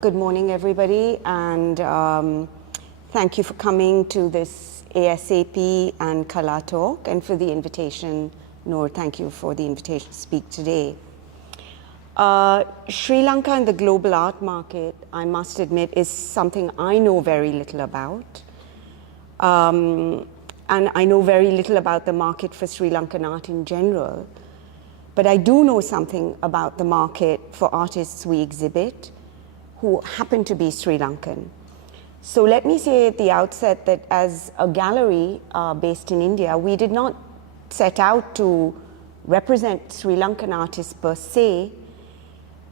Good morning, everybody, and thank you for coming to this ASAP and KALΑ talk, and for the invitation. Noor, thank you for the invitation to speak today. Sri Lanka and the global art market, I must admit, is something I know very little about. And I know very little about the market for Sri Lankan art in general. But I do know something about the market for artists we exhibit who happen to be Sri Lankan. So let me say at the outset that as a gallery based in India, we did not set out to represent Sri Lankan artists per se,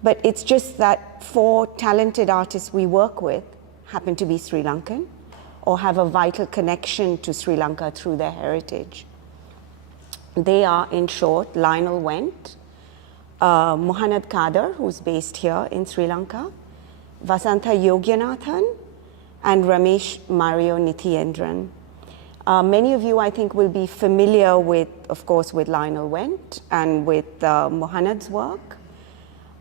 but it's just that 4 talented artists we work with happen to be Sri Lankan or have a vital connection to Sri Lanka through their heritage. They are, in short, Lionel Wendt, Mohanad Kader, who's based here in Sri Lanka, Vasantha Yogyanathan, and Ramesh Mario Nithiendran. Many of you, I think, will be familiar with, of course, with Lionel Wendt and with Mohanad's work,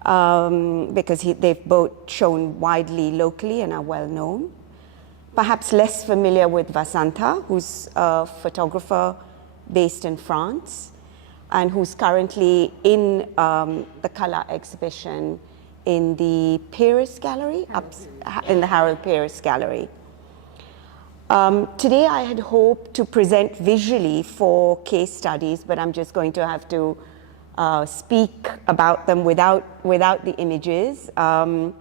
because they've both shown widely locally and are well known. Perhaps less familiar with Vasantha, who's a photographer based in France, and who's currently in the KALΑ exhibition in the Paris Gallery, in the Harold Paris Gallery. Today I had hoped to present visually 4 case studies, but I'm just going to have to speak about them without the images. But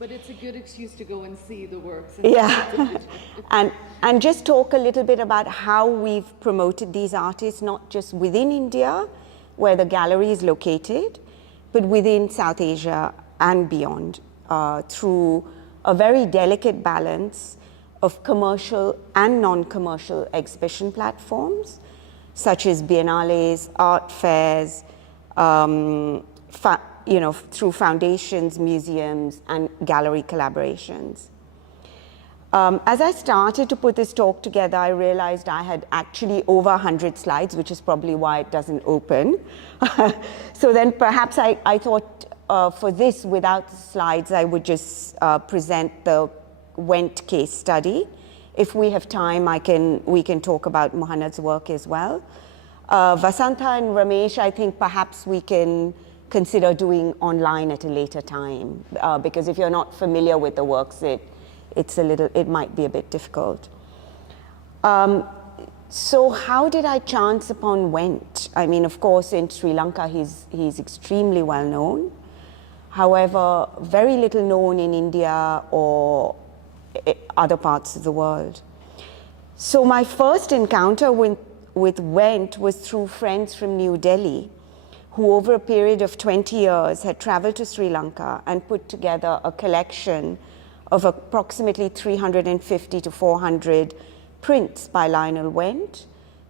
it's a good excuse to go and see the works. Yeah, and just talk a little bit about how we've promoted these artists, not just within India, where the gallery is located, but within South Asia and beyond, through a very delicate balance of commercial and non-commercial exhibition platforms, such as biennales, art fairs, through foundations, museums, and gallery collaborations. As I started to put this talk together, I realized I had actually over 100 slides, which is probably why it doesn't open. So then perhaps I thought for this, without the slides, I would just present the Wendt case study. If we have time, we can talk about Mohanad's work as well. Vasantha and Ramesh, I think perhaps we can consider doing online at a later time, because if you're not familiar with the works, it might be a bit difficult. So how did I chance upon Wendt? I mean, of course, in Sri Lanka, he's extremely well known. However, very little known in India or other parts of the world. So my first encounter with Wendt was through friends from New Delhi, who over a period of 20 years had traveled to Sri Lanka and put together a collection of approximately 350 to 400 prints by Lionel Wendt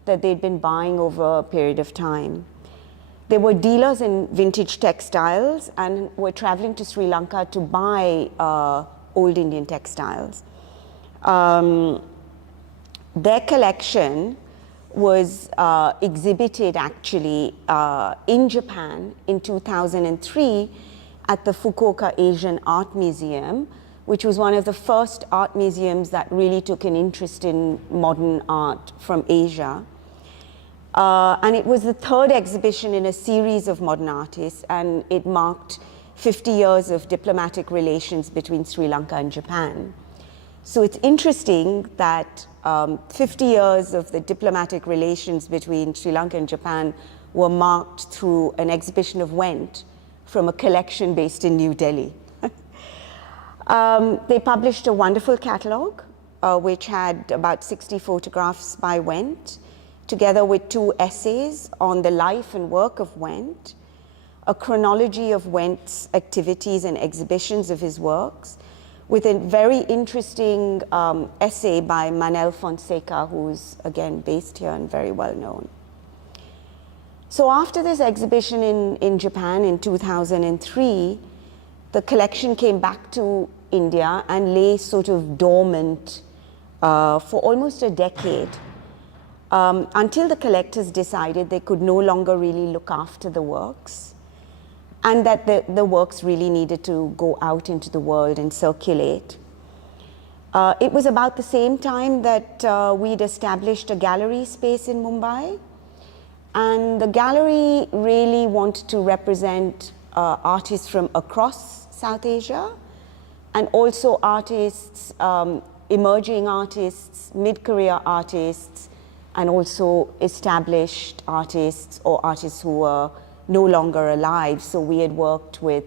that they'd been buying over a period of time. They were dealers in vintage textiles and were traveling to Sri Lanka to buy old Indian textiles. Their collection was exhibited actually in Japan in 2003 at the Fukuoka Asian Art Museum, which was one of the first art museums that really took an interest in modern art from Asia. And it was the 3rd exhibition in a series of modern artists, and it marked 50 years of diplomatic relations between Sri Lanka and Japan. So it's interesting that 50 years of the diplomatic relations between Sri Lanka and Japan were marked through an exhibition of Wendt from a collection based in New Delhi. They published a wonderful catalogue, which had about 60 photographs by Wendt, together with 2 essays on the life and work of Wendt, a chronology of Wendt's activities and exhibitions of his works, with a very interesting essay by Manel Fonseca, who's again based here and very well known. So after this exhibition in Japan in 2003, the collection came back to India and lay sort of dormant for almost a decade, until the collectors decided they could no longer really look after the works. and that the works really needed to go out into the world and circulate. It was about the same time that we'd established a gallery space in Mumbai, and the gallery really wanted to represent artists from across South Asia, and also artists, emerging artists, mid-career artists, and also established artists or artists who were no longer alive. So we had worked with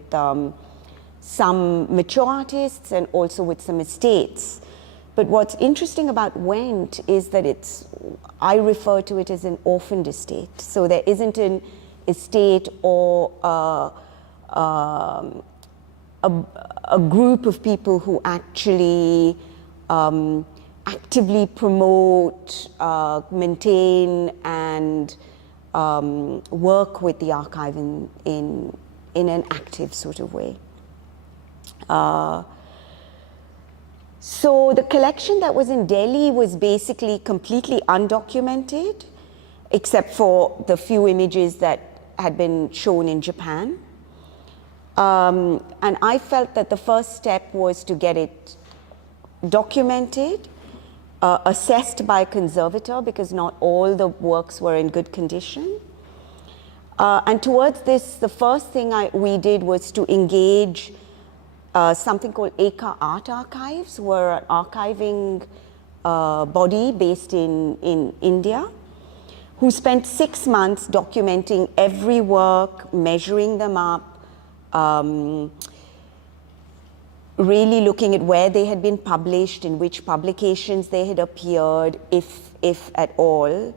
some mature artists and also with some estates. But what's interesting about Wendt is that I refer to it as an orphaned estate. So there isn't an estate or a group of people who actually actively promote, maintain, and work with the archive in an active sort of way. So the collection that was in Delhi was basically completely undocumented, except for the few images that had been shown in Japan. And I felt that the first step was to get it documented, assessed by a conservator, because not all the works were in good condition. And towards this, the first thing we did was to engage something called Eka Art Archives, who were an archiving body based in India, who spent 6 months documenting every work, measuring them up, really looking at where they had been published, in which publications they had appeared, if at all.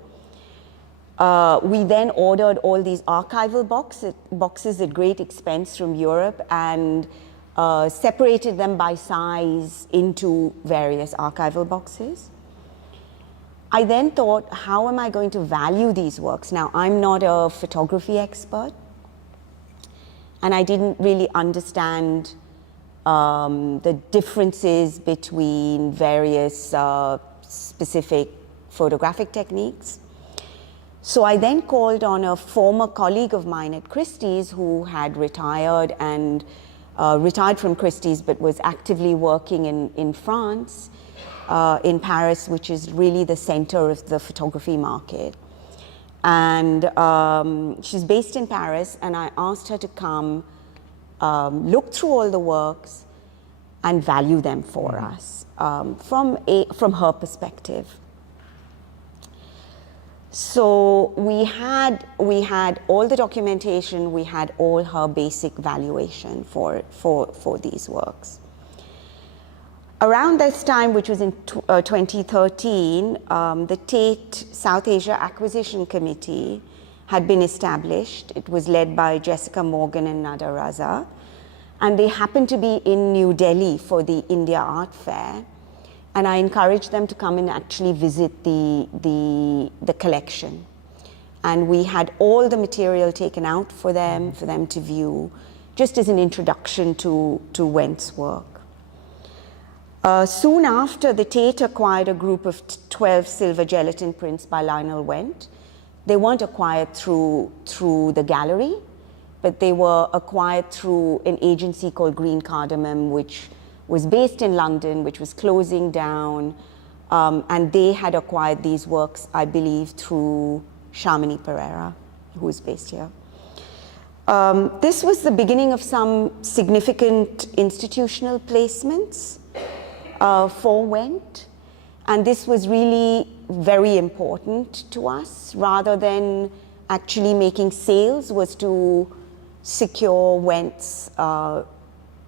We then ordered all these archival boxes at great expense from Europe, and separated them by size into various archival boxes. I then thought, how am I going to value these works? Now, I'm not a photography expert, and I didn't really understand the differences between various specific photographic techniques. So I then called on a former colleague of mine at Christie's who had retired and retired from Christie's but was actively working in France, in Paris, which is really the center of the photography market. And she's based in Paris, and I asked her to come look through all the works and value them for us from her perspective. So we had all the documentation, we had all her basic valuation for these works. Around this time, which was in 2013, the Tate South Asia Acquisition Committee had been established. It was led by Jessica Morgan and Nada Raza, and they happened to be in New Delhi for the India Art Fair. And I encouraged them to come and actually visit the collection. And we had all the material taken out for them to view, just as an introduction to Wendt's work. Soon after, the Tate acquired a group of 12 silver gelatin prints by Lionel Wendt. They weren't acquired through the gallery, but they were acquired through an agency called Green Cardamom, which was based in London, which was closing down, and they had acquired these works, I believe, through Shamini Pereira, who is based here. This was the beginning of some significant institutional placements for Wendt, and this was really very important to us. Rather than actually making sales, was to secure Wendt's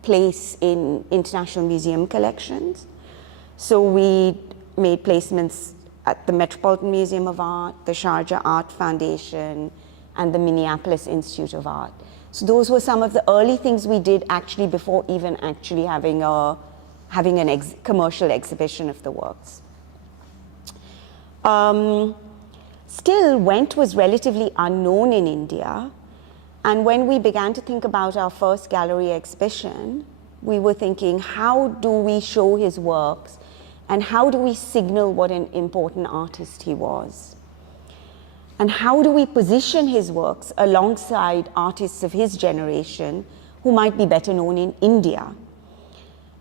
place in international museum collections. So we made placements at the Metropolitan Museum of Art, the Sharjah Art Foundation, and the Minneapolis Institute of Art. So those were some of the early things we did actually before even actually having an commercial exhibition of the works. Still, Wendt was relatively unknown in India. And when we began to think about our first gallery exhibition, we were thinking, how do we show his works, and how do we signal what an important artist he was? And how do we position his works alongside artists of his generation who might be better known in India?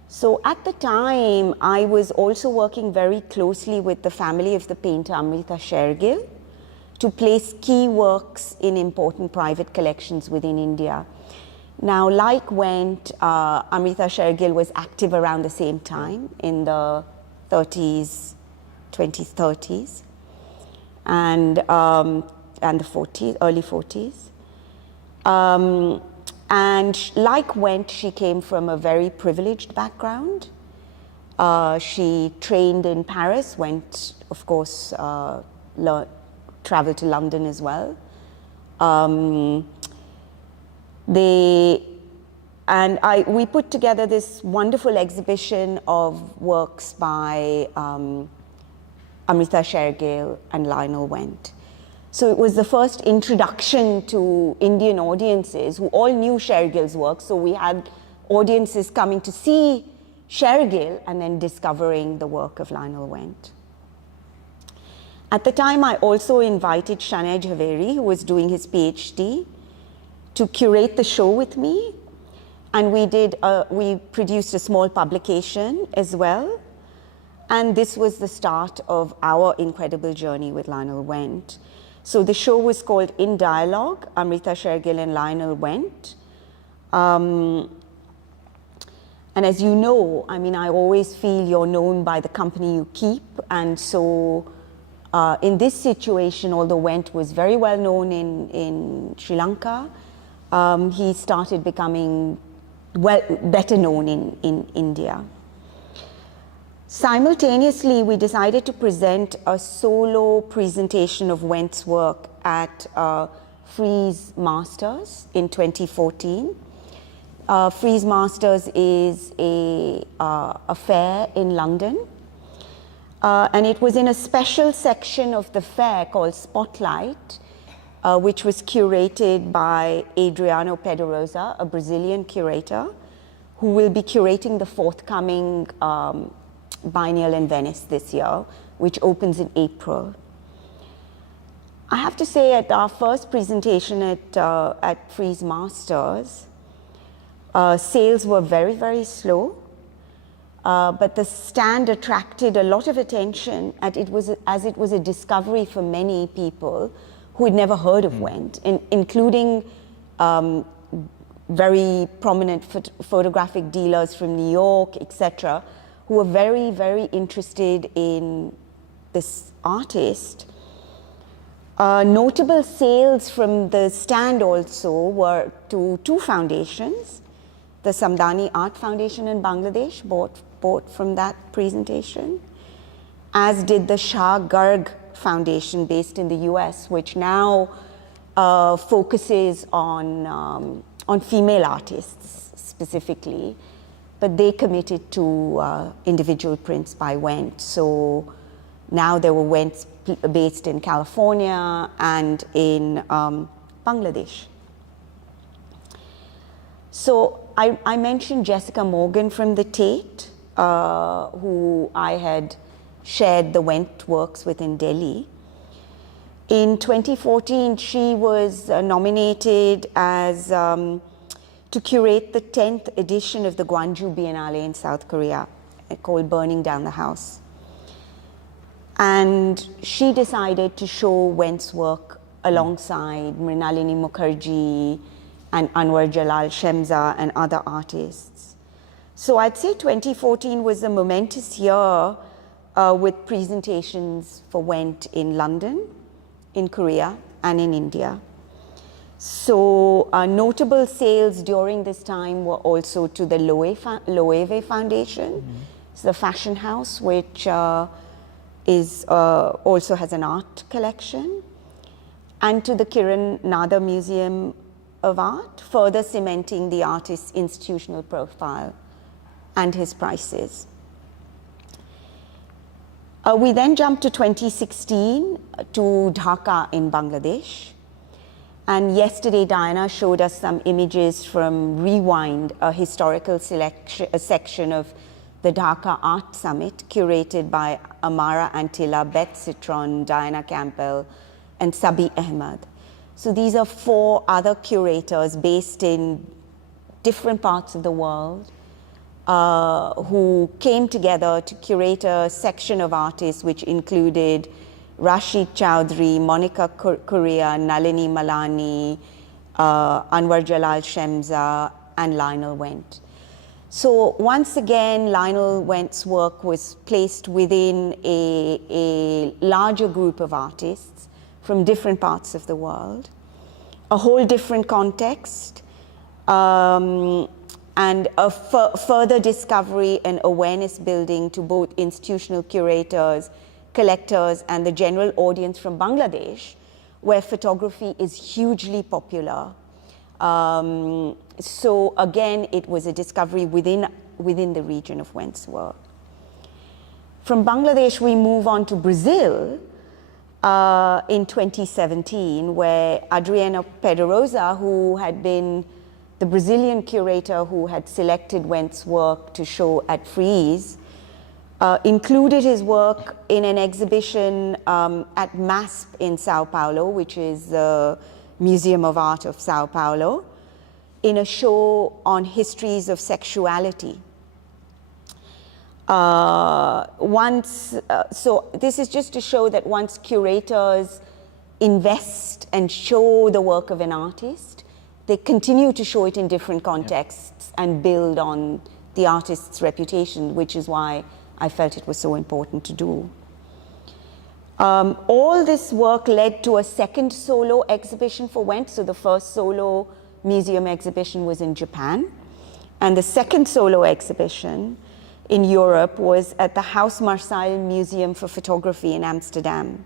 So at the time, I was also working very closely with the family of the painter Amrita Shergill to place key works in important private collections within India. Now, like Wendt, Amrita Shergill was active around the same time in the 30s, 2030s, and the 40s, early 40s. And like Wendt, she came from a very privileged background. She trained in Paris, went, of course, traveled to London as well. We put together this wonderful exhibition of works by Amrita Shergill and Lionel Wendt. So it was the first introduction to Indian audiences who all knew Shergill's work. So we had audiences coming to see Shergill and then discovering the work of Lionel Wendt. At the time, I also invited Nishad Avari, who was doing his PhD, to curate the show with me. And we produced a small publication as well. And this was the start of our incredible journey with Lionel Wendt. So the show was called In Dialogue, Amrita Shergill and Lionel Wendt. And as you know, I mean, I always feel you're known by the company you keep. And so in this situation, although Wendt was very well known in Sri Lanka, he started becoming better known in India. Simultaneously, we decided to present a solo presentation of Wendt's work at Frieze Masters in 2014. Frieze Masters is a fair in London. And it was in a special section of the fair called Spotlight, which was curated by Adriano Pedrosa, a Brazilian curator, who will be curating the forthcoming biennial in Venice this year, which opens in April. I have to say, at our first presentation at Frieze Masters, sales were very, very slow. But the stand attracted a lot of attention as it was a discovery for many people who had never heard of Wendt, including very prominent photographic dealers from New York, etc., who were very, very interested in this artist. Notable sales from the stand also were to two foundations. The Samdani Art Foundation in Bangladesh bought from that presentation, as did the Shah Garg Foundation based in the US, which now focuses on female artists specifically, but they committed to individual prints by Wendt. So now there were Wendts based in California and in Bangladesh. So I mentioned Jessica Morgan from the Tate, who I had shared the Wendt works with in Delhi. In 2014, she was nominated as to curate the 10th edition of the Gwangju Biennale in South Korea, called Burning Down the House. And she decided to show Wendt's work alongside Mrinalini Mukherjee and Anwar Jalal Shemza and other artists. So I'd say 2014 was a momentous year with presentations for Wendt in London, in Korea, and in India. So notable sales during this time were also to the Loewe Foundation. It's the fashion house, which also has an art collection, and to the Kiran Nada Museum of Art, further cementing the artist's institutional profile and his prices. We then jumped to 2016 to Dhaka in Bangladesh. And yesterday, Diana showed us some images from Rewind, a historical section of the Dhaka Art Summit, curated by Amara Antilla, Beth Citron, Diana Campbell, and Sabi Ahmed. So these are 4 other curators based in different parts of the world who came together to curate a section of artists which included Rashid Chowdhury, Monica Correa, Nalini Malani, Anwar Jalal Shemza, and Lionel Wendt. So once again, Lionel Wendt's work was placed within a larger group of artists from different parts of the world, a whole different context, and a further discovery and awareness building to both institutional curators, collectors, and the general audience from Bangladesh, where photography is hugely popular. So again, it was a discovery within the region of Wendt's work. From Bangladesh, we move on to Brazil in 2017, where Adriana Pedrosa, who had been the Brazilian curator who had selected Wendt's work to show at Frieze, included his work in an exhibition at MASP in Sao Paulo, which is the Museum of Art of Sao Paulo, in a show on histories of sexuality. So this is just to show that once curators invest and show the work of an artist, they continue to show it in different contexts and build on the artist's reputation, which is why I felt it was so important to do. All this work led to a second solo exhibition for Wendt. So the first solo museum exhibition was in Japan, and the second solo exhibition in Europe was at the Haus Marseille Museum for Photography in Amsterdam.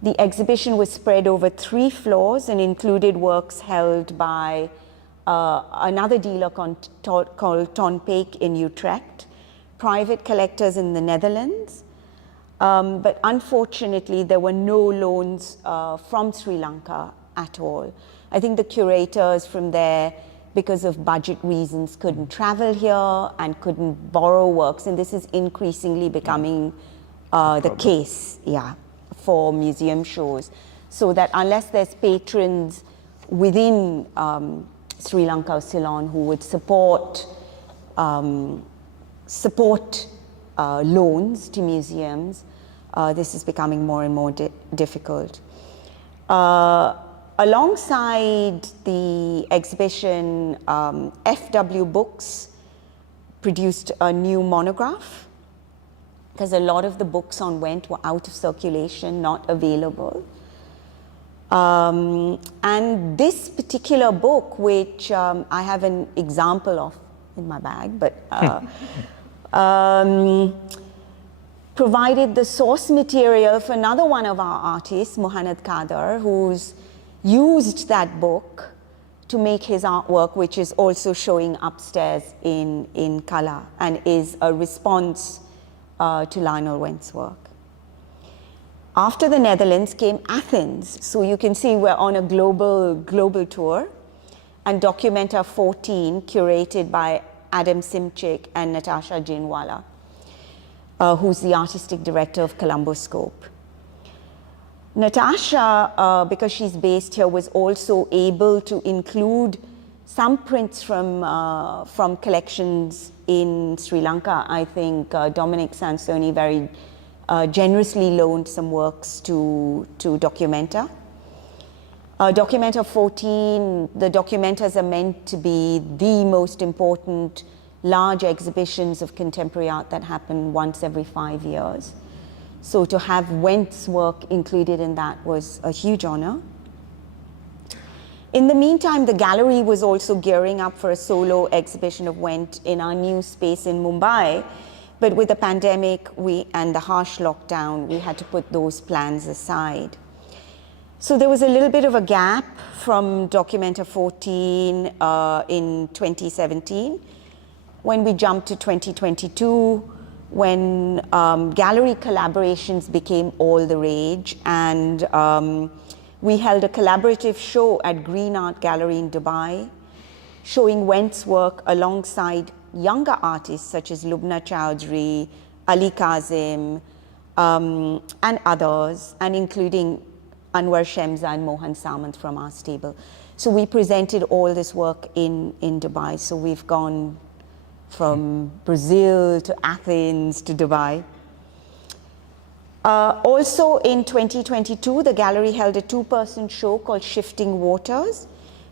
The exhibition was spread over 3 floors and included works held by another dealer called Ton Peek in Utrecht, private collectors in the Netherlands, but unfortunately there were no loans from Sri Lanka at all. I think the curators from there, because of budget reasons, couldn't travel here and couldn't borrow works, and this is increasingly becoming the case, for museum shows. So that unless there's patrons within Sri Lanka or Ceylon who would support loans to museums, this is becoming more and more difficult. Alongside the exhibition, FW Books produced a new monograph, because a lot of the books on Wendt were out of circulation, not available. And this particular book, which I have an example of in my bag, but provided the source material for another one of our artists, Muhammad Kader, who's used that book to make his artwork, which is also showing upstairs in KALÀ and is a response to Lionel Wendt's work. After the Netherlands came Athens. So you can see we're on a global tour, and Documenta 14, curated by Adam Simchik and Natasha Jinwala, who's the artistic director of Colombo Scope. Natasha, because she's based here, was also able to include some prints from collections in Sri Lanka. I think Dominic Sansoni very generously loaned some works to Documenta. Documenta 14, the Documentas are meant to be the most important large exhibitions of contemporary art that happen once every 5 years. So to have Wendt's work included in that was a huge honor. In the meantime, the gallery was also gearing up for a solo exhibition of Wendt in our new space in Mumbai. But with the pandemic and the harsh lockdown, we had to put those plans aside. So there was a little bit of a gap from Documenta 14 in 2017. When we jumped to 2022, when gallery collaborations became all the rage, and we held a collaborative show at Green Art Gallery in Dubai, showing Wendt's work alongside younger artists such as Lubna Chowdhury, Ali Kazim, and others, and including Anwar Shemza and Mohan Samant from our stable. So we presented all this work in Dubai. So we've gone from Brazil to Athens to Dubai. Also in 2022, the gallery held a two-person show called Shifting Waters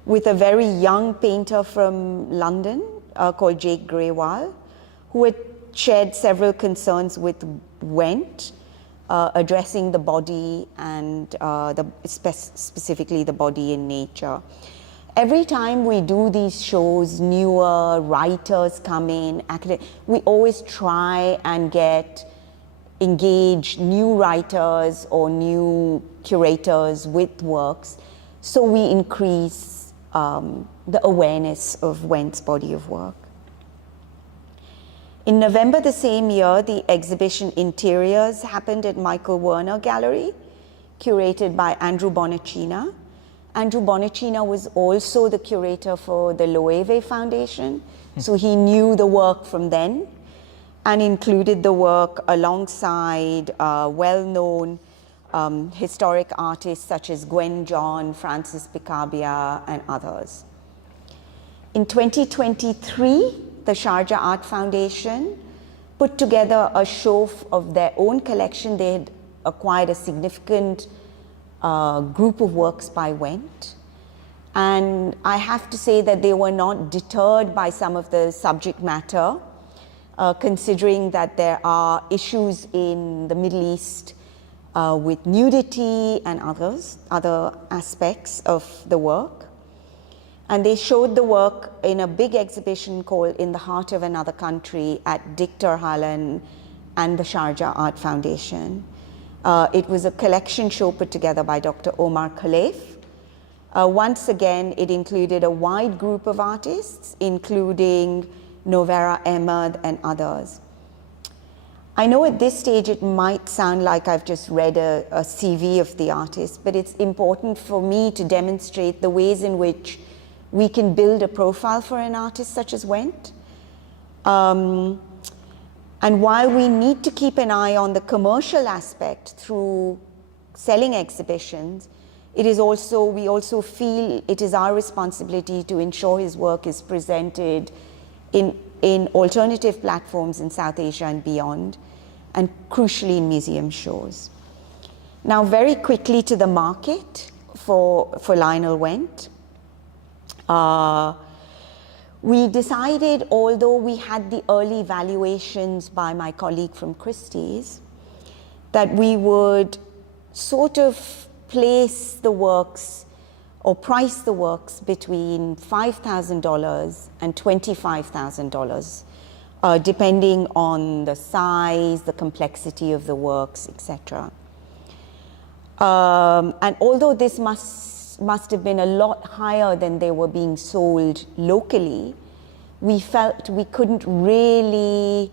with a very young painter from London called Jake Greywall, who had shared several concerns with Wendt, addressing the body and specifically the body in nature. Every time we do these shows, newer writers come in, we always try and engage new writers or new curators with works, so we increase the awareness of Wendt's body of work. In November the same year, the exhibition Interiors happened at Michael Werner Gallery, curated by Andrew Bonacina. Andrew Bonacina was also the curator for the Loewe Foundation, so he knew the work from then and included the work alongside well-known historic artists such as Gwen John, Francis Picabia, and others. In 2023, the Sharjah Art Foundation put together a show of their own collection. They had acquired a significant group of works by Wendt. And I have to say that they were not deterred by some of the subject matter, considering that there are issues in the Middle East with nudity and other aspects of the work. And they showed the work in a big exhibition called In the Heart of Another Country at Dikter Hallen and the Sharjah Art Foundation. It was a collection show put together by Dr. Omar Khalef. Once again, it included a wide group of artists, including Novera Ahmed and others. I know at this stage it might sound like I've just read a CV of the artist, but it's important for me to demonstrate the ways in which we can build a profile for an artist such as Wendt. And while we need to keep an eye on the commercial aspect through selling exhibitions, we also feel it is our responsibility to ensure his work is presented in alternative platforms in South Asia and beyond, and crucially in museum shows. Now, very quickly to the market for Lionel Wendt. We decided, although we had the early valuations by my colleague from Christie's, that we would sort of place the works or price the works between $5,000 and $25,000, depending on the size, the complexity of the works, etc. And although this must have been a lot higher than they were being sold locally, we felt we couldn't really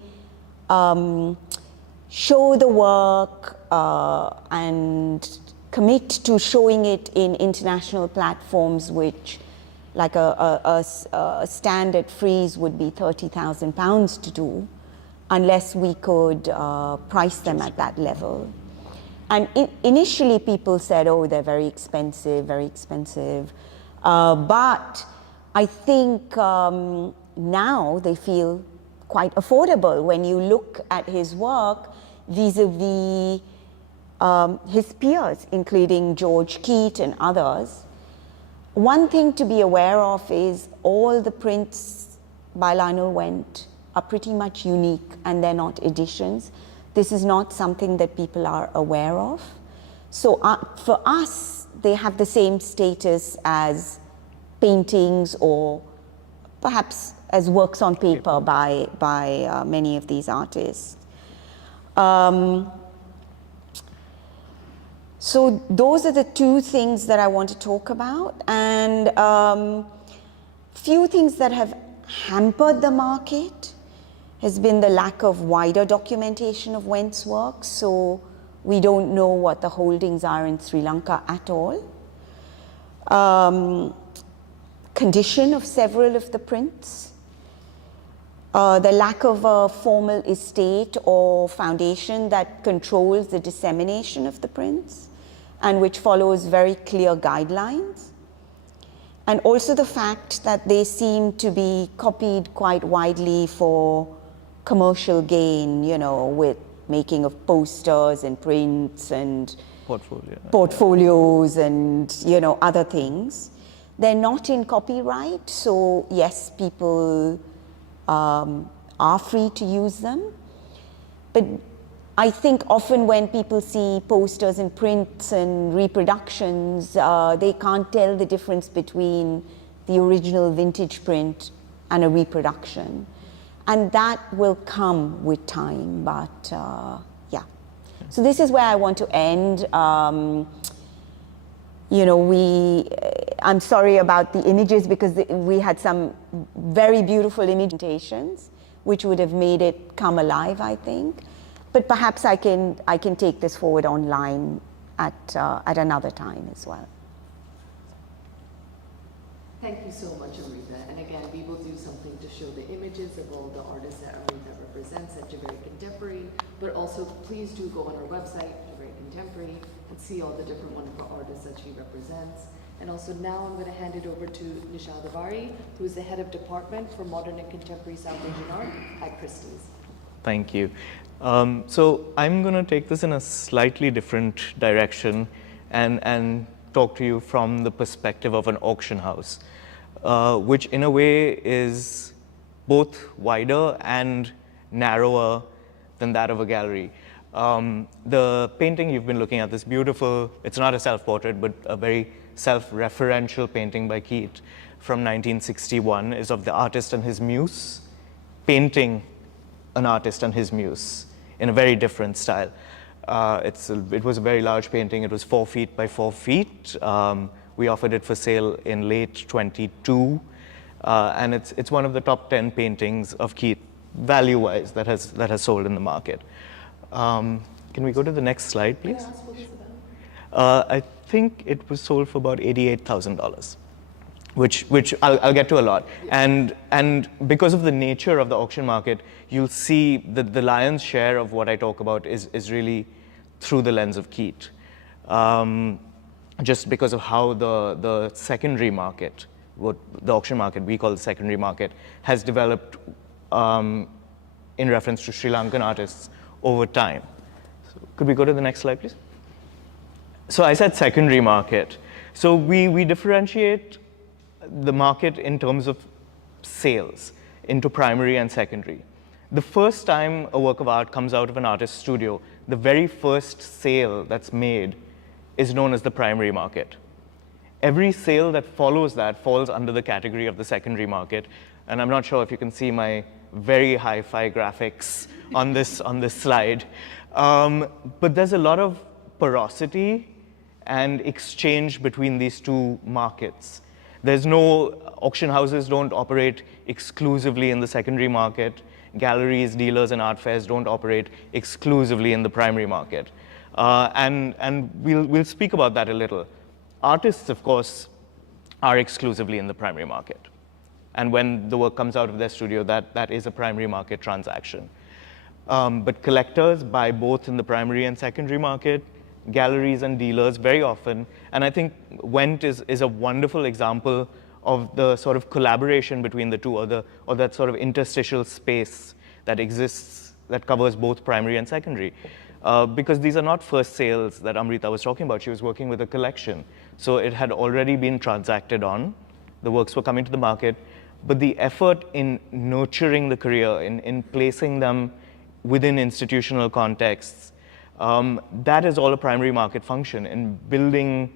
show the work and commit to showing it in international platforms, which, like a standard frieze would be £30,000 to do, unless we could price them at that level. And initially people said, oh, they're very expensive, very expensive. But I think now they feel quite affordable when you look at his work vis-a-vis his peers, including George Keat and others. One thing to be aware of is all the prints by Lionel Wendt are pretty much unique, and they're not editions. This is not something that people are aware of. So for us, they have the same status as paintings or perhaps as works on paper by many of these artists. So those are the two things that I want to talk about, and few things that have hampered the market has been the lack of wider documentation of Wendt's work. So we don't know what the holdings are in Sri Lanka at all. Condition of several of the prints. The lack of a formal estate or foundation that controls the dissemination of the prints. and which follows very clear guidelines. And also the fact that they seem to be copied quite widely for commercial gain, you know, with making of posters and prints and portfolios and, you know, other things. They're not in copyright, so yes, people are free to use them. But I think often when people see posters and prints and reproductions, they can't tell the difference between the original vintage print and a reproduction. And that will come with time, but yeah. So this is where I want to end. You know, I'm sorry about the images because we had some very beautiful imitations which would have made it come alive, I think. But perhaps I can take this forward online at another time as well. Thank you so much, Amrita. And again, we will do something to show the images of all the artists that Amrita represents at Jhaveri Contemporary, but also please do go on our website, Jhaveri Contemporary, and see all the different wonderful artists that she represents. And also now I'm going to hand it over to Nishad Avari, who is the head of department for modern and contemporary South Asian art at Christie's. Thank you. So I'm going to take this in a slightly different direction and talk to you from the perspective of an auction house, which in a way is both wider and narrower than that of a gallery. The painting you've been looking at, this beautiful, it's not a self-portrait, but a very self-referential painting by Keith from 1961, is of the artist and his muse, painting an artist and his muse in a very different style. It was a very large painting. It was 4 feet by 4 feet. We offered it for sale in late 22, and it's one of the top 10 paintings of Keith, value-wise, that has sold in the market. Can we go to the next slide, please? Can I ask what it's about? I think it was sold for about $88,000. Which I'll get to a lot. And because of the nature of the auction market, you'll see that the lion's share of what I talk about is really through the lens of Keith. Just because of how the secondary market, what the auction market we call the secondary market, has developed in reference to Sri Lankan artists over time. So could we go to the next slide, please? So I said secondary market. So we differentiate the market in terms of sales into primary and secondary. The first time a work of art comes out of an artist's studio, the very first sale that's made is known as the primary market. Every sale that follows that falls under the category of the secondary market. And I'm not sure if you can see my very hi-fi graphics on this slide. But there's a lot of porosity and exchange between these two markets. There's no, auction houses don't operate exclusively in the secondary market. Galleries, dealers, and art fairs don't operate exclusively in the primary market. And we'll speak about that a little. Artists, of course, are exclusively in the primary market. And when the work comes out of their studio, that is a primary market transaction. But collectors buy both in the primary and secondary market, galleries and dealers very often. And I think Wendt is a wonderful example of the sort of collaboration between the two, or that sort of interstitial space that exists that covers both primary and secondary. Because these are not first sales that Amrita was talking about. She was working with a collection. So it had already been transacted on. The works were coming to the market. But the effort in nurturing the career, in placing them within institutional contexts, that is all a primary market function in building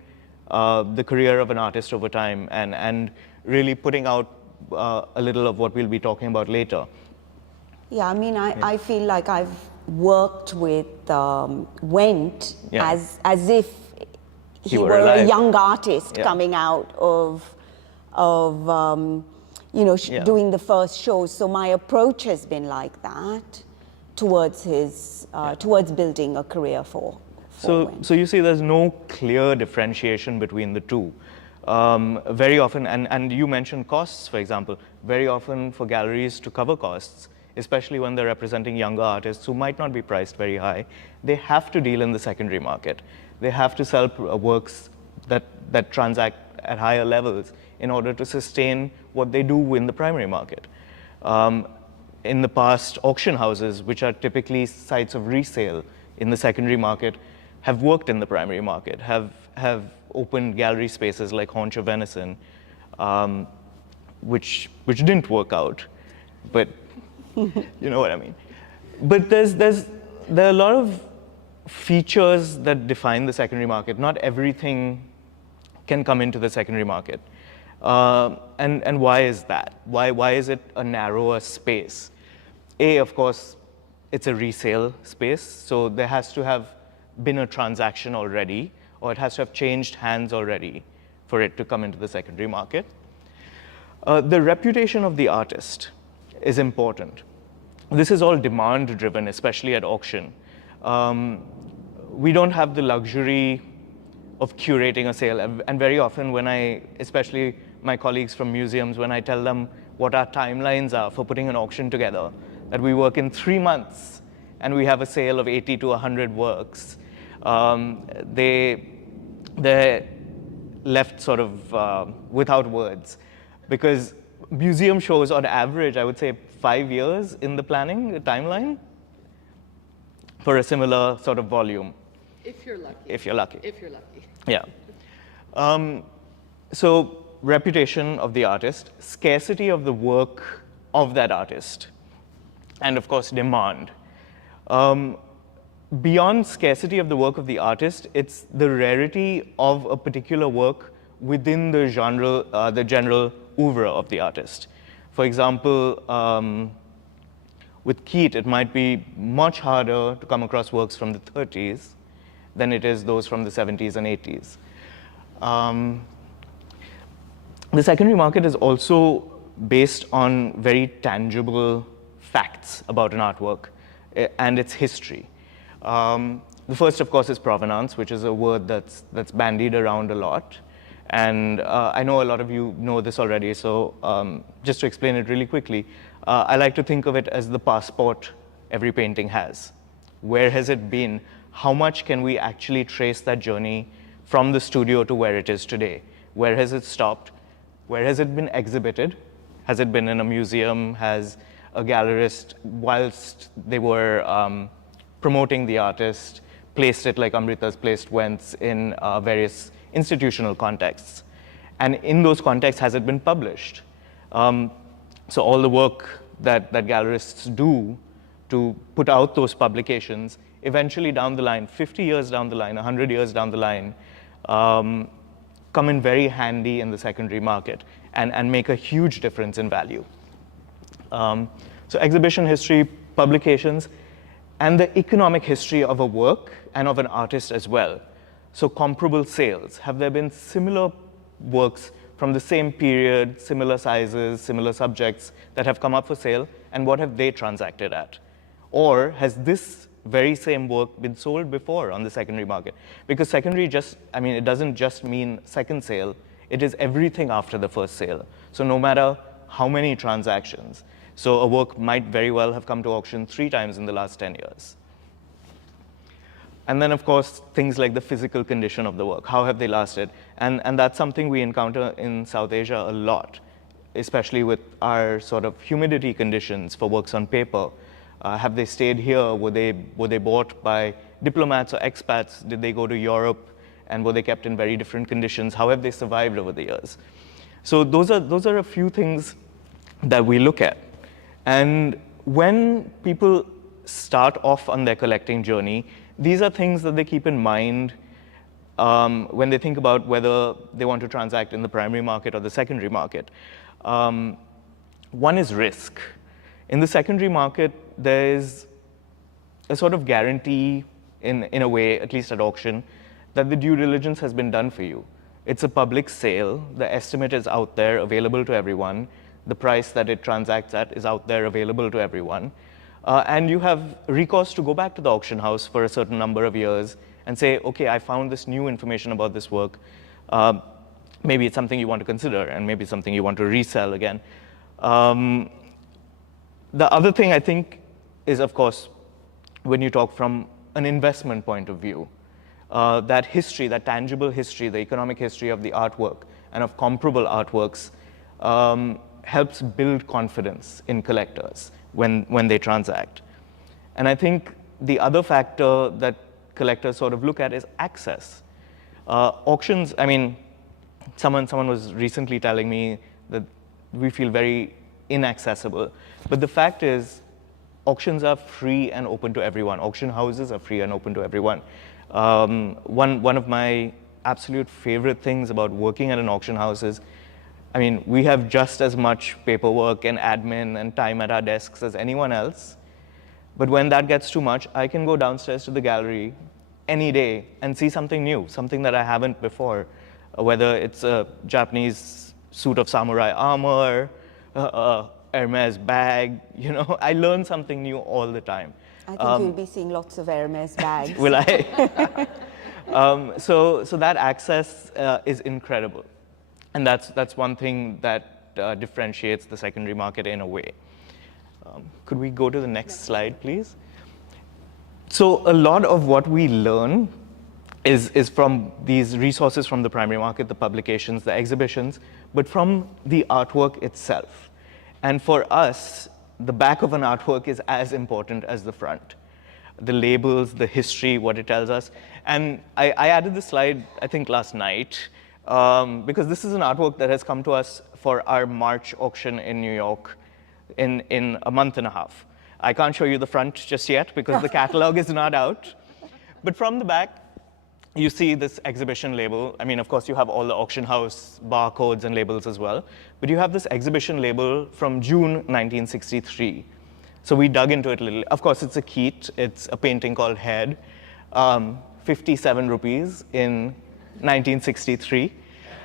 the career of an artist over time and really putting out a little of what we'll be talking about later. Yeah, I mean, I feel like I've worked with Wendt as if he were a young artist coming out of you know, doing the first shows. So my approach has been like that towards his, towards building a career for Wendt. So you see there's no clear differentiation between the two. Very often, and you mentioned costs, for example, very often for galleries to cover costs, especially when they're representing younger artists who might not be priced very high, they have to deal in the secondary market. They have to sell works that transact at higher levels in order to sustain what they do in the primary market. In the past, auction houses, which are typically sites of resale in the secondary market, have worked in the primary market, have opened gallery spaces like Haunch of Venison, which didn't work out, but you know what I mean. But there are a lot of features that define the secondary market. Not everything can come into the secondary market. And why is that? Why is it a narrower space? Of course, it's a resale space, so there has to have been a transaction already, or it has to have changed hands already for it to come into the secondary market. The reputation of the artist is important. This is all demand-driven, especially at auction. We don't have the luxury of curating a sale, and very often when especially my colleagues from museums, when I tell them what our timelines are for putting an auction together, that we work in 3 months and we have a sale of 80 to 100 works, they're left sort of without words, because museum shows on average, I would say 5 years in the planning, the timeline, for a similar sort of volume. If you're lucky. If you're lucky. If you're lucky. Yeah. So reputation of the artist, scarcity of the work of that artist, and of course demand. Beyond scarcity of the work of the artist, it's the rarity of a particular work within the genre, the general oeuvre of the artist. For example, with Keat, it might be much harder to come across works from the 30s than it is those from the 70s and 80s. The secondary market is also based on very tangible facts about an artwork and its history. The first, of course, is provenance, which is a word that's bandied around a lot. And I know a lot of you know this already, so just to explain it really quickly, I like to think of it as the passport every painting has. Where has it been? How much can we actually trace that journey from the studio to where it is today? Where has it stopped? Where has it been exhibited? Has it been in a museum? Has a gallerist, whilst they were promoting the artist, placed it like Amrita's placed Wendt's in various institutional contexts? And in those contexts, has it been published? So all the work that gallerists do to put out those publications, eventually down the line, 50 years down the line, 100 years down the line, come in very handy in the secondary market and make a huge difference in value. So exhibition history, publications, and the economic history of a work and of an artist as well. So comparable sales. Have there been similar works from the same period, similar sizes, similar subjects that have come up for sale, and what have they transacted at? Or has this very same work been sold before on the secondary market? Because secondary it doesn't just mean second sale, it is everything after the first sale. So no matter how many transactions. So a work might very well have come to auction 3 times in the last 10 years. And then, of course, things like the physical condition of the work. How have they lasted? And that's something we encounter in South Asia a lot, especially with our sort of humidity conditions for works on paper. Have they stayed here? Were they bought by diplomats or expats? Did they go to Europe? And were they kept in very different conditions? How have they survived over the years? So those are a few things that we look at. And when people start off on their collecting journey, these are things that they keep in mind when they think about whether they want to transact in the primary market or the secondary market. One is risk. In the secondary market, there is a sort of guarantee, in a way, at least at auction, that the due diligence has been done for you. It's a public sale. The estimate is out there, available to everyone. The price that it transacts at is out there, available to everyone. And you have recourse to go back to the auction house for a certain number of years and say, okay, I found this new information about this work. Maybe it's something you want to consider, and maybe something you want to resell again. The other thing I think is, of course, when you talk from an investment point of view, that history, that tangible history, the economic history of the artwork and of comparable artworks helps build confidence in collectors when they transact. And I think the other factor that collectors sort of look at is access. Auctions, I mean, someone was recently telling me that we feel very inaccessible. But the fact is, auctions are free and open to everyone. Auction houses are free and open to everyone. One of my absolute favorite things about working at an auction house is, I mean, we have just as much paperwork and admin and time at our desks as anyone else. But when that gets too much, I can go downstairs to the gallery any day and see something new, something that I haven't before, whether it's a Japanese suit of samurai armor, Hermes bag, you know, I learn something new all the time. I think you'll be seeing lots of Hermes bags. Will I? So that access is incredible. And that's one thing that differentiates the secondary market in a way. Could we go to the next slide, please? So a lot of what we learn is from these resources from the primary market, the publications, the exhibitions, but from the artwork itself. And for us, the back of an artwork is as important as the front. The labels, the history, what it tells us. And I added this slide, I think, last night, because this is an artwork that has come to us for our March auction in New York in a month and a half. I can't show you the front just yet because the catalog is not out. But from the back, you see this exhibition label. I mean, of course, you have all the auction house barcodes and labels as well. But you have this exhibition label from June 1963. So we dug into it a little. Of course, it's a Keat. It's a painting called Head, 57 rupees in 1963.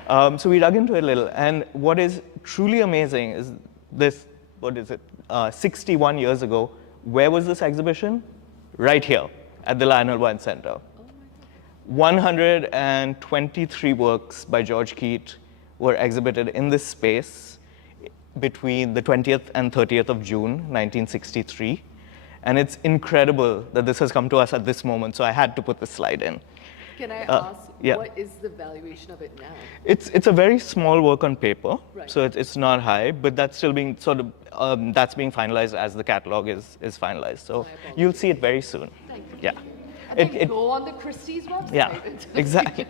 So we dug into it a little. And what is truly amazing is this, 61 years ago, where was this exhibition? Right here at the Lionel Wendt Center. 123 works by George Keat were exhibited in this space between the 20th and 30th of June, 1963. And it's incredible that this has come to us at this moment, so I had to put this slide in. Can I ask, yeah. What is the valuation of it now? It's a very small work on paper, right. So it's not high, but that's still being sort of, that's being finalized as the catalog is finalized. So you'll see it very soon. Thank you. Yeah. And then go on the Christie's website. Yeah, exactly.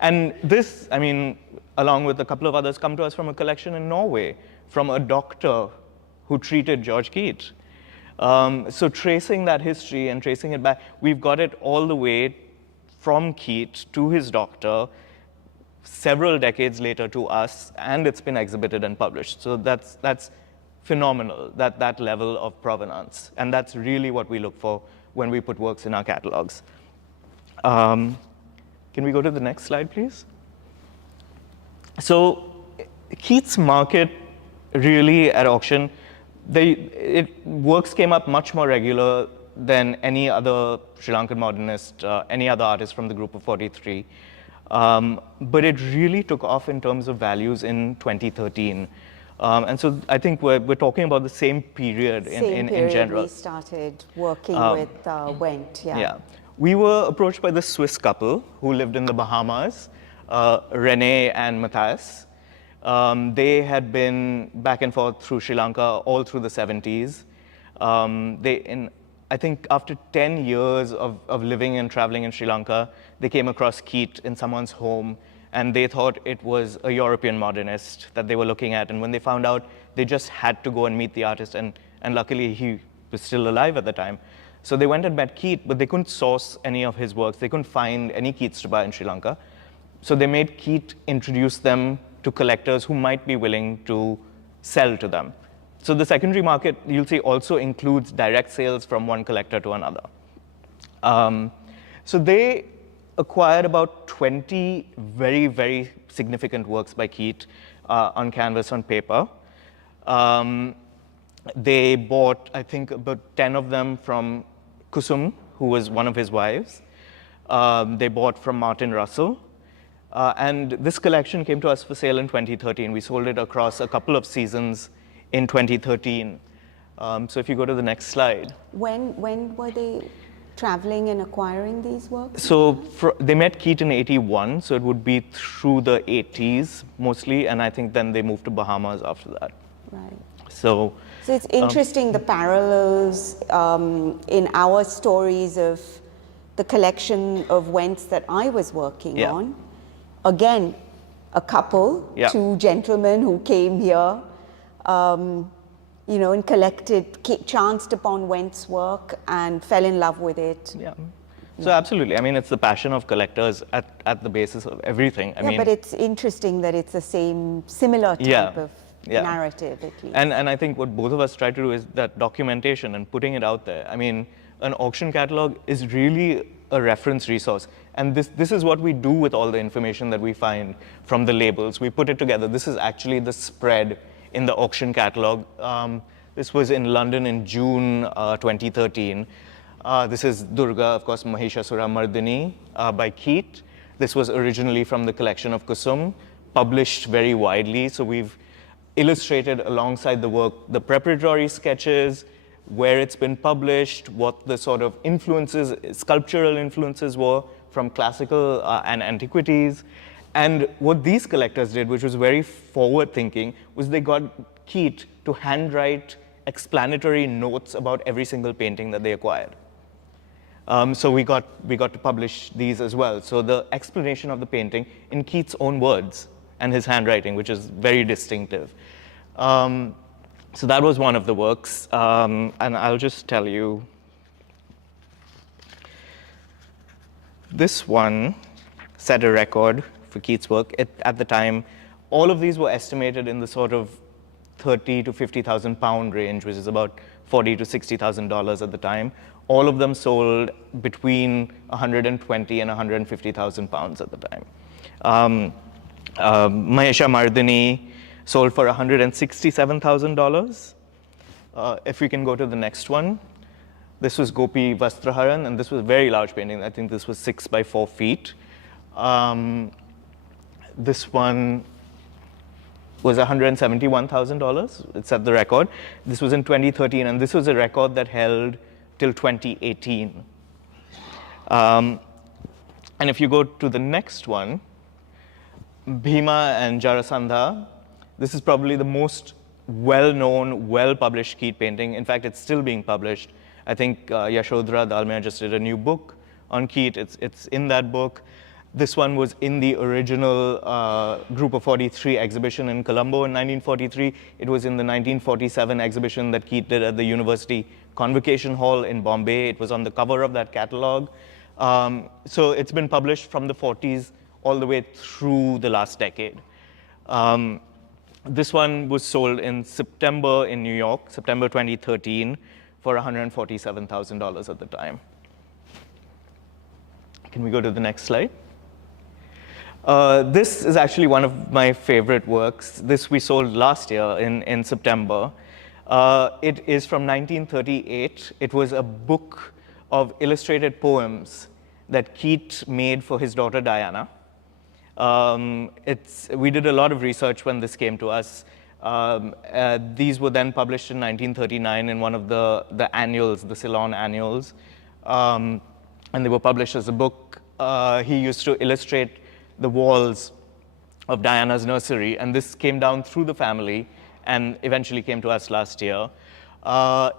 And this, I mean, along with a couple of others, come to us from a collection in Norway, from a doctor who treated George Keat. So tracing that history and tracing it back, we've got it all the way from Keat to his doctor, several decades later to us, and it's been exhibited and published. So that's phenomenal, that level of provenance. And that's really what we look for when we put works in our catalogs. Can we go to the next slide, please? So Keat's market really at auction, works came up much more regular than any other Sri Lankan modernist, any other artist from the group of 43. But it really took off in terms of values in 2013. And so I think we're talking about the same period in general. We started working with Wendt, yeah. Yeah. We were approached by this Swiss couple who lived in the Bahamas, René and Matthias. They had been back and forth through Sri Lanka all through the 70s. I think after 10 years of living and traveling in Sri Lanka, they came across Keat in someone's home, and they thought it was a European modernist that they were looking at. And when they found out, they just had to go and meet the artist, and luckily he was still alive at the time. So they went and met Keat, but they couldn't source any of his works. They couldn't find any Keats to buy in Sri Lanka. So they made Keat introduce them to collectors who might be willing to sell to them. So the secondary market, you'll see, also includes direct sales from one collector to another. So they acquired about 20 very, very significant works by Keat on canvas, on paper. They bought, I think, about 10 of them from Kusum, who was one of his wives. They bought from Martin Russell. And this collection came to us for sale in 2013. We sold it across a couple of seasons in 2013. So if you go to the next slide. When were they traveling and acquiring these works? So they met Keat in 81, so it would be through the 80s mostly, and I think then they moved to Bahamas after that. Right. So it's interesting the parallels in our stories of the collection of Wendts that I was working on. Again, a couple, two gentlemen who came here, you know, and chanced upon Wendt's work and fell in love with it. Yeah. So absolutely. I mean, it's the passion of collectors at the basis of everything. I mean, but it's interesting that it's the similar type of narrative, at least. And I think what both of us try to do is that documentation and putting it out there. I mean, an auction catalog is really a reference resource. And this is what we do with all the information that we find from the labels. We put it together. This is actually the spread in the auction catalog. This was in London in June 2013. This is Durga, of course, Mahishasura Mardini by Keat. This was originally from the collection of Kusum, published very widely. So we've illustrated alongside the work the preparatory sketches, where it's been published, what the sort of influences, sculptural influences were from classical and antiquities. And what these collectors did, which was very forward-thinking, was they got Keat to handwrite explanatory notes about every single painting that they acquired. So we got to publish these as well. So the explanation of the painting in Keat's own words and his handwriting, which is very distinctive. So that was one of the works, and I'll just tell you. This one set a record for Keat's work. At the time, all of these were estimated in the sort of 30 to 50,000 pound range, which is about $40 to $60,000 at the time. All of them sold between 120 and 150,000 pounds at the time. Mahesha Mardini sold for $167,000. If we can go to the next one. This was Gopi Vastraharan, and this was a very large painting. I think this was 6 by 4 feet. This one was $171,000. It set the record. This was in 2013, and this was a record that held till 2018. And if you go to the next one, Bhima and Jarasandha, this is probably the most well-known, well-published Keat painting. In fact, it's still being published. I think Yashodhara Dalmia just did a new book on Keat. It's in that book. This one was in the original Group of 43 exhibition in Colombo in 1943. It was in the 1947 exhibition that Keat did at the University Convocation Hall in Bombay. It was on the cover of that catalog. So it's been published from the 40s all the way through the last decade. This one was sold in September in New York, September 2013, for $147,000 at the time. Can we go to the next slide? This is actually one of my favorite works. This we sold last year in September. It is from 1938. It was a book of illustrated poems that Keat made for his daughter Diana. We did a lot of research when this came to us. These were then published in 1939 in one of the annuals, the Ceylon annuals, and they were published as a book. He used to illustrate the walls of Diana's nursery, and this came down through the family and eventually came to us last year.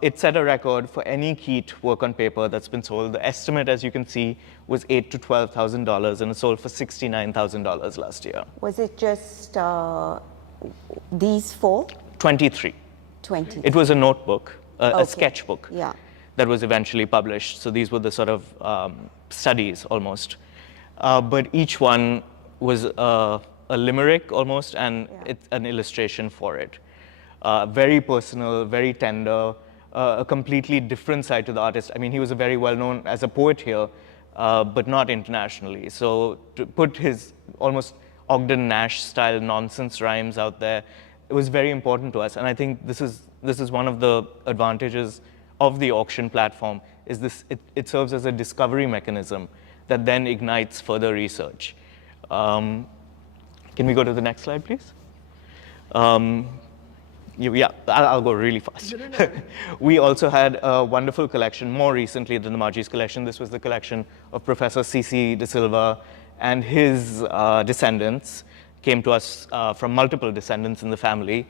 It set a record for any Keat work on paper that's been sold. The estimate, as you can see, was $8,000 to $12,000, and it sold for $69,000 last year. Was it just these 4? 23. 20. It was a notebook, a sketchbook that was eventually published. So these were the sort of studies almost. But each one was a limerick almost, and it's an illustration for it. Very personal, very tender, a completely different side to the artist. I mean, he was a very well-known as a poet here, but not internationally. So to put his almost Ogden Nash-style nonsense rhymes out there, it was very important to us. And I think this is one of the advantages of the auction platform, is it serves as a discovery mechanism that then ignites further research. Can we go to the next slide, please? Yeah, I'll go really fast. No. We also had a wonderful collection more recently than the Margie's collection. This was the collection of Professor C.C. De Silva and his descendants. Came to us from multiple descendants in the family.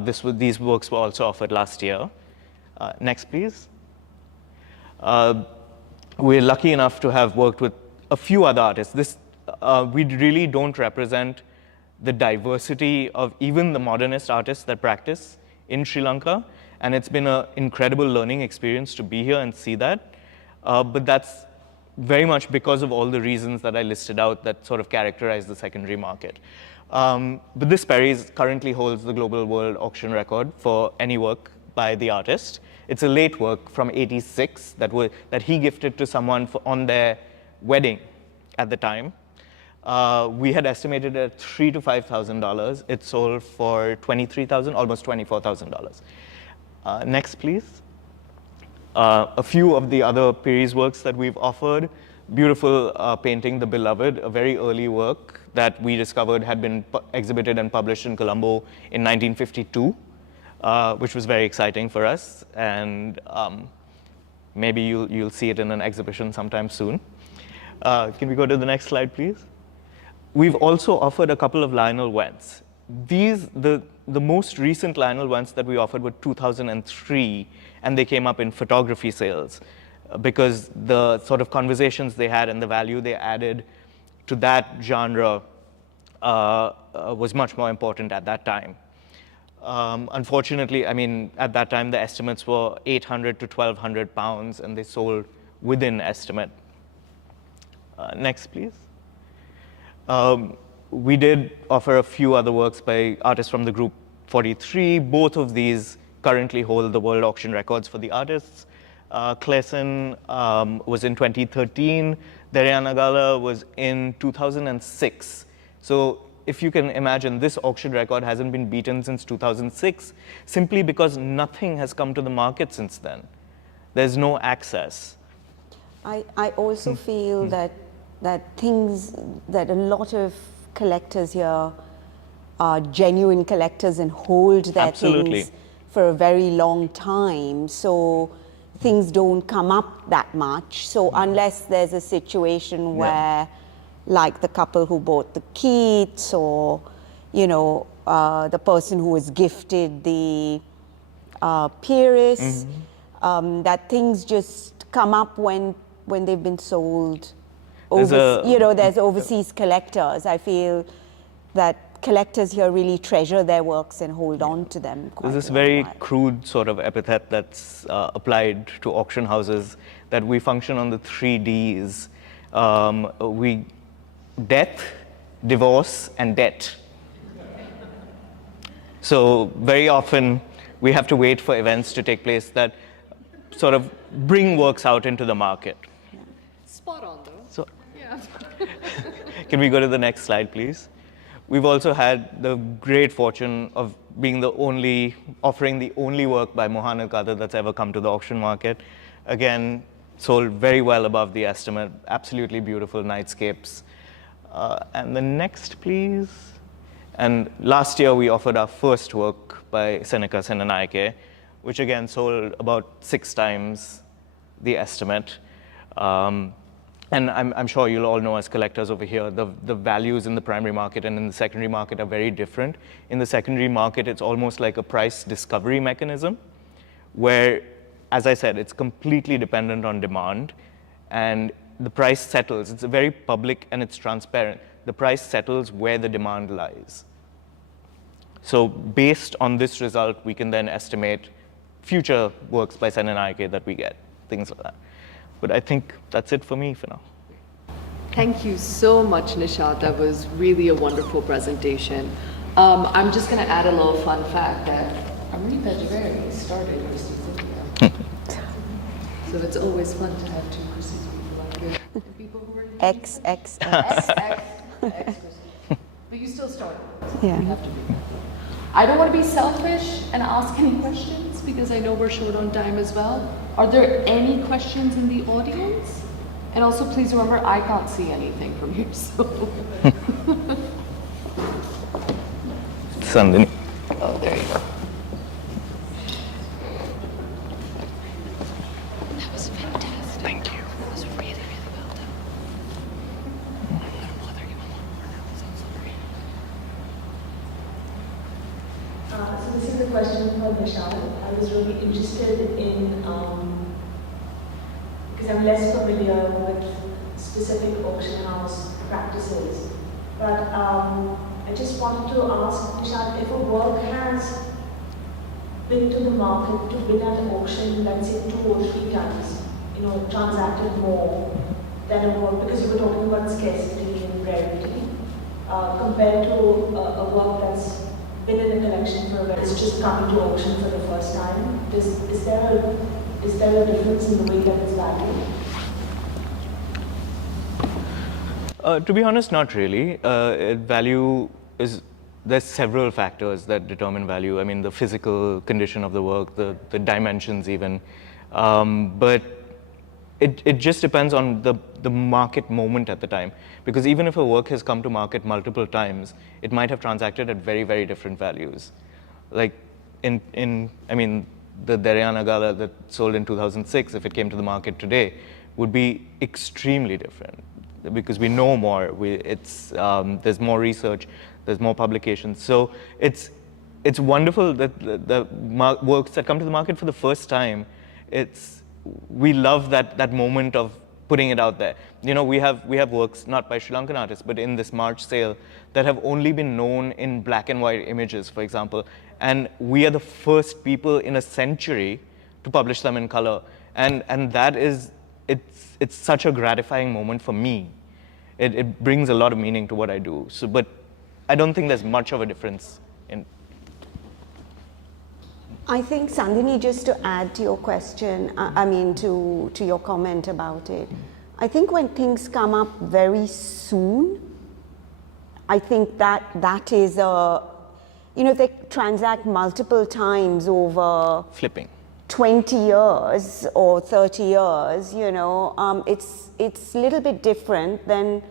These works were also offered last year. Next, please. We're lucky enough to have worked with a few other artists. We really don't represent the diversity of even the modernist artists that practice in Sri Lanka, and it's been an incredible learning experience to be here and see that. But that's very much because of all the reasons that I listed out that sort of characterize the secondary market. But this Perry's currently holds the global world auction record for any work by the artist. It's a late work from '86 that he gifted to someone on their wedding at the time. We had estimated it at $3,000 to $5,000. It sold for $23,000, almost $24,000. Next, please. A few of the other Piri's works that we've offered. Beautiful painting, The Beloved, a very early work that we discovered had been exhibited and published in Colombo in 1952, which was very exciting for us. And maybe you'll see it in an exhibition sometime soon. Can we go to the next slide, please? We've also offered a couple of Lionel Wendts. The most recent Lionel Wendts that we offered were 2003, and they came up in photography sales because the sort of conversations they had and the value they added to that genre was much more important at that time. Unfortunately, I mean, at that time, the estimates were 800 to 1,200 pounds, and they sold within estimate. Next, please. We did offer a few other works by artists from the group 43. Both of these currently hold the world auction records for the artists. Clayson was in 2013. Nagala was in 2006. So if you can imagine, this auction record hasn't been beaten since 2006, simply because nothing has come to the market since then. There's no access. I also feel that a lot of collectors here are genuine collectors and hold their things for a very long time. So things don't come up that much. So unless there's a situation where, like the couple who bought the Keats, or the person who was gifted the Pyrrhus, that things just come up when they've been sold. There's overseas collectors. I feel that collectors here really treasure their works and hold on to them quite a lot. There's this very crude sort of epithet that's applied to auction houses, that we function on the 3 Ds. Death, divorce, and debt. So very often we have to wait for events to take place that sort of bring works out into the market. Spot on, though. So, Yeah. can we go to the next slide, please? We've also had the great fortune of being offering the only work by Mohan Kadir that's ever come to the auction market. Again, sold very well above the estimate, absolutely beautiful nightscapes. And the next, please. And last year, we offered our first work by Seneca Senanayake, which again sold about 6 times the estimate. And I'm sure you'll all know as collectors over here, the values in the primary market and in the secondary market are very different. In the secondary market, it's almost like a price discovery mechanism, where, as I said, it's completely dependent on demand, and the price settles. It's very public and it's transparent. The price settles where the demand lies. So based on this result, we can then estimate future works by Senanayake that we get, things like that. But I think that's it for me for now. Thank you so much, Nishad. That was really a wonderful presentation. I'm just going to add a little fun fact that Amrita Jhaveri started Christie's India. So it's always fun to have 2 Christie's people like this. The people who were X. But you still started. Yeah. You have to be careful. I don't want to be selfish and ask any questions because I know we're short on time as well. Are there any questions in the audience? And also, please remember, I can't see anything from here, so. Sandini. Oh, there you go. Nishad. I was really interested in, because I'm less familiar with specific auction house practices, but I just wanted to ask Nishad, if a work has been to the market to win at an auction, let's say 2 or 3 times, transacted more than a work, because you were talking about scarcity and rarity, compared to a work that's been in a collection for a while, it's just coming to auction for the first time. Is there a difference in the way that it's valued? To be honest, not really. Value is, there's several factors that determine value. I mean, the physical condition of the work, the dimensions even. But it just depends on the market moment at the time. Because even if a work has come to market multiple times, it might have transacted at very, very different values. Like I mean, the Daryana Gala that sold in 2006, if it came to the market today, would be extremely different. Because we know more, there's more research, there's more publications. So it's wonderful that the works that come to the market for the first time, we love that moment of putting it out there. We have works, not by Sri Lankan artists, but in this March sale, that have only been known in black and white images, for example. And we are the first people in a century to publish them in color. And that is, it's such a gratifying moment for me. It brings a lot of meaning to what I do. So, but I don't think there's much of a difference in. I think, Sandhini, just to add to your question, to your comment about it, I think when things come up very soon, I think that is if they transact multiple times over Flipping. 20 years or 30 years, it's a little bit different than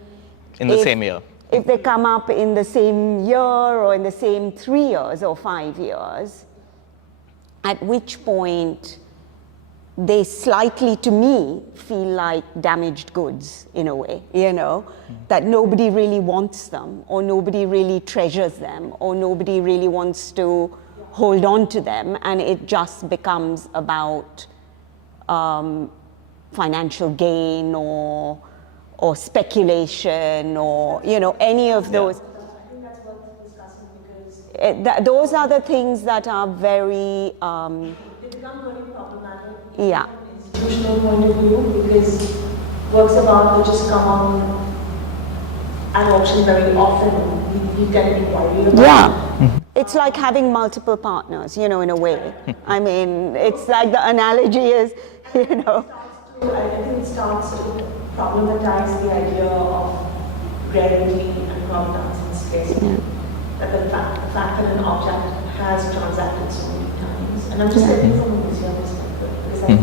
in the same year. If they come up in the same year or in the same 3 years or 5 years, at which point they slightly, to me, feel like damaged goods in a way, that nobody really wants them, or nobody really treasures them, or nobody really wants to hold on to them, and it just becomes about financial gain or speculation or any of those. I think that's worth discussing because those are the things that are very they become really problematic yeah. from an institutional point of view, because works of art will just come on an auction very often. You get to be worried about. Yeah. It's like having multiple partners, in a way. I mean, it's like the analogy is, I think it starts to problematize the idea of rarity and provenance and scarcity. Yeah. That the fact that an object has transacted so many times. And I'm just thinking from a museum perspective, because I think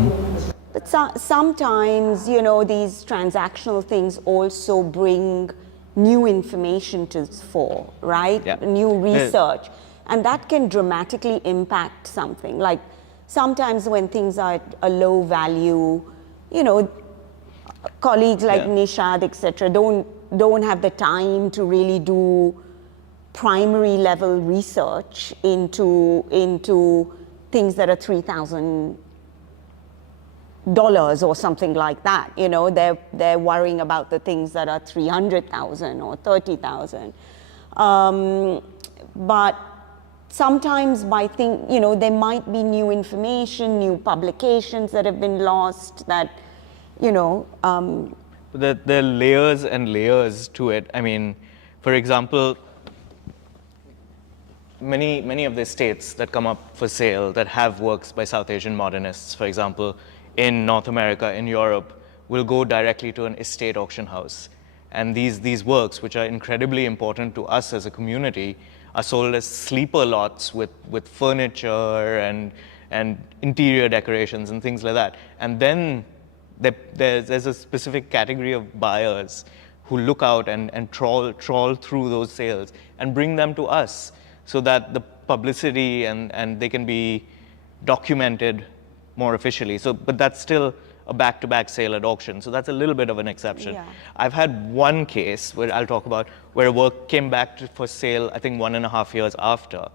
But sometimes, these transactional things also bring new information to the fore, right? Yeah. New research. And that can dramatically impact something. Like sometimes when things are at a low value, colleagues like Nishad, etc., don't have the time to really do primary level research into things that are $3,000 or something like that. They're worrying about the things that are 300,000 or 30,000. But sometimes there might be new information, new publications that have been lost that, There are layers and layers to it. I mean, for example, many of the estates that come up for sale that have works by South Asian modernists, for example, in North America, in Europe, will go directly to an estate auction house. And these works, which are incredibly important to us as a community, are sold as sleeper lots with furniture and interior decorations and things like that. And then there's a specific category of buyers who look out and trawl through those sales and bring them to us so that the publicity and they can be documented more officially. But that's still a back-to-back sale at auction. So that's a little bit of an exception. Yeah. I've had one case where I'll talk about where a work came back for sale, I think 1.5 years after,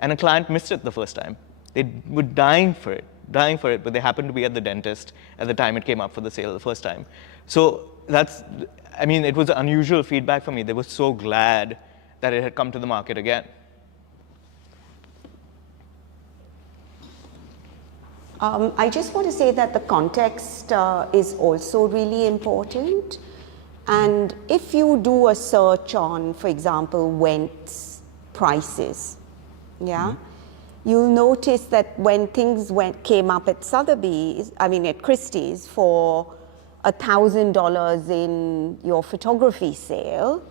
and a client missed it the first time. They were dying for it, but they happened to be at the dentist at the time it came up for the sale the first time. So that's, I mean, it was unusual feedback for me. They were so glad that it had come to the market again. I just want to say that the context is also really important. And if you do a search on, for example, Wendt's prices, yeah, you'll notice that when things came up at Sotheby's, I mean at Christie's, for $1,000 in your photography sale,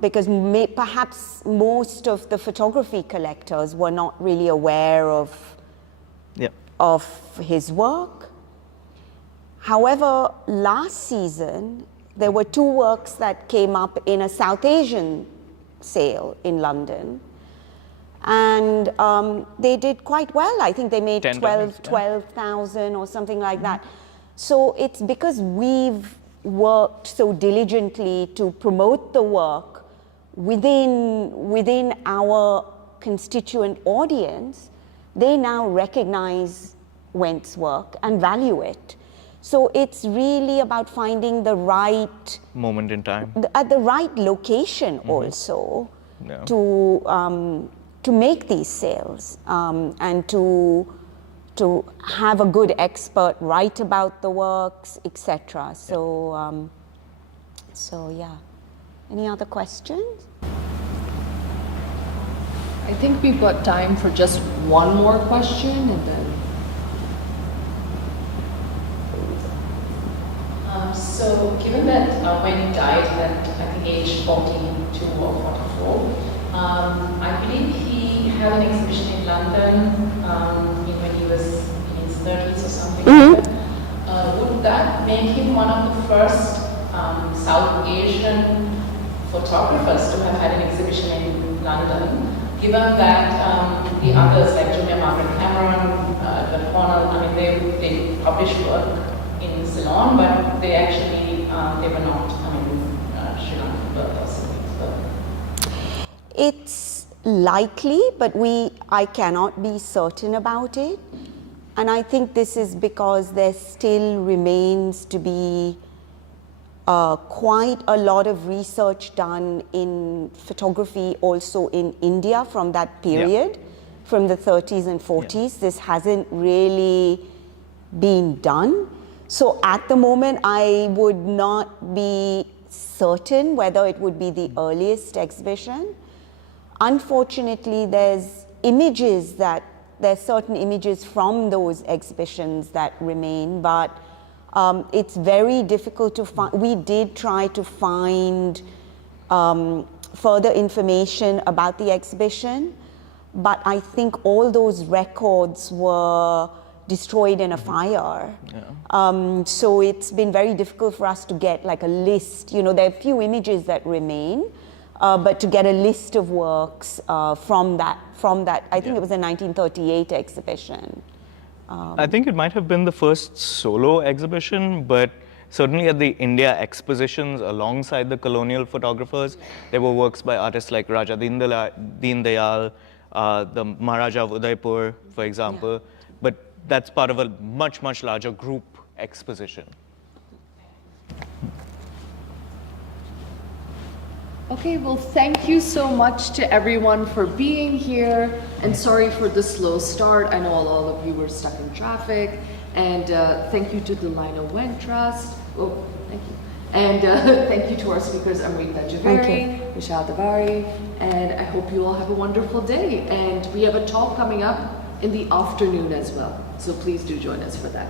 because perhaps most of the photography collectors were not really aware of his work. However, last season, there were 2 works that came up in a South Asian sale in London. And they did quite well. I think they made 12,000 or something like that. So it's because we've worked so diligently to promote the work within our constituent audience, they now recognize Wendt's work and value it. So it's really about finding the right moment in time, at the right location also, to make these sales, and to have a good expert write about the works, etc. So, so yeah. Any other questions? I think we've got time for just one more question, and then. So, given that when he died at I think age 42 or 44, I believe he had an exhibition in London when he was in his 30s or something like that. Would that make him one of the first South Asian photographers to have had an exhibition in London, given that the others like Junior Margaret Cameron, Edward Cornell, I mean they published work in Ceylon, but they actually they were not, Sri Lankan birth or something. It's likely, but I cannot be certain about it. And I think this is because there still remains to be quite a lot of research done in photography also in India from that period, from the 30s and 40s. This hasn't really been done. So at the moment, I would not be certain whether it would be the earliest exhibition. Unfortunately, there's certain images from those exhibitions that remain, but it's very difficult to find. We did try to find further information about the exhibition, but I think all those records were destroyed in a fire. So it's been very difficult for us to get like a list. There are a few images that remain, but to get a list of works from that, I think it was a 1938 exhibition. I think it might have been the first solo exhibition, but certainly at the India expositions alongside the colonial photographers, there were works by artists like Raja Deen Dayal, the Maharaja of Udaipur, for example, but that's part of a much, much larger group exposition. Okay, well, thank you so much to everyone for being here, and sorry for the slow start. I know all of you were stuck in traffic, and thank you to the Lionel Wendt Trust. Oh, thank you. And thank you to our speakers, Amrita Jhaveri, Nishad Avari, and I hope you all have a wonderful day. And we have a talk coming up in the afternoon as well, so please do join us for that.